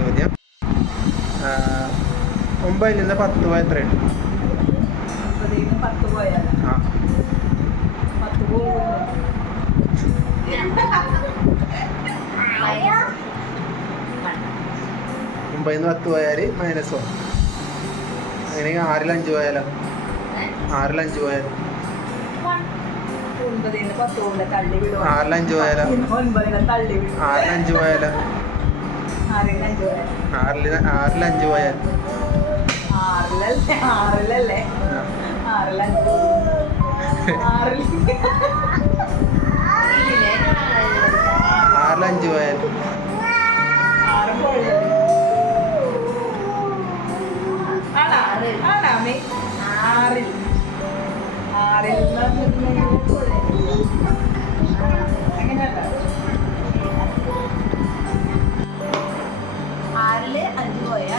ചോദ്യം. 9 നിന്ന് 10 പോയാൽ എത്രയുണ്ട്? 10 പോയാൽ ആ 10 പോകും. 9 നിന്ന് 10 പോയാൽ -1. അങ്ങനെയെങ്കിൽ 6-ൽ 5 പോയാലോ? 6-ൽ 5 പോയാൽ 9 നിന്ന് 10 കൊണ്ട് തള്ളി വിടും. 6-ൽ 5 പോയാലോ? 9 തള്ളി വിടും. 6-ൽ 5 പോയാലോ? 6-ൽ 5 പോയാൽ 6-ൽ 5 പോയാൽ 6-ലല്ലേ? 6-ലല്ലേ? 6-ൽ 5 6-ൽ 5 പോയാൽ 6 പോയത് ആണാ അമ്മേ? 6-ൽ 6-ൽ 5 പോയാൽ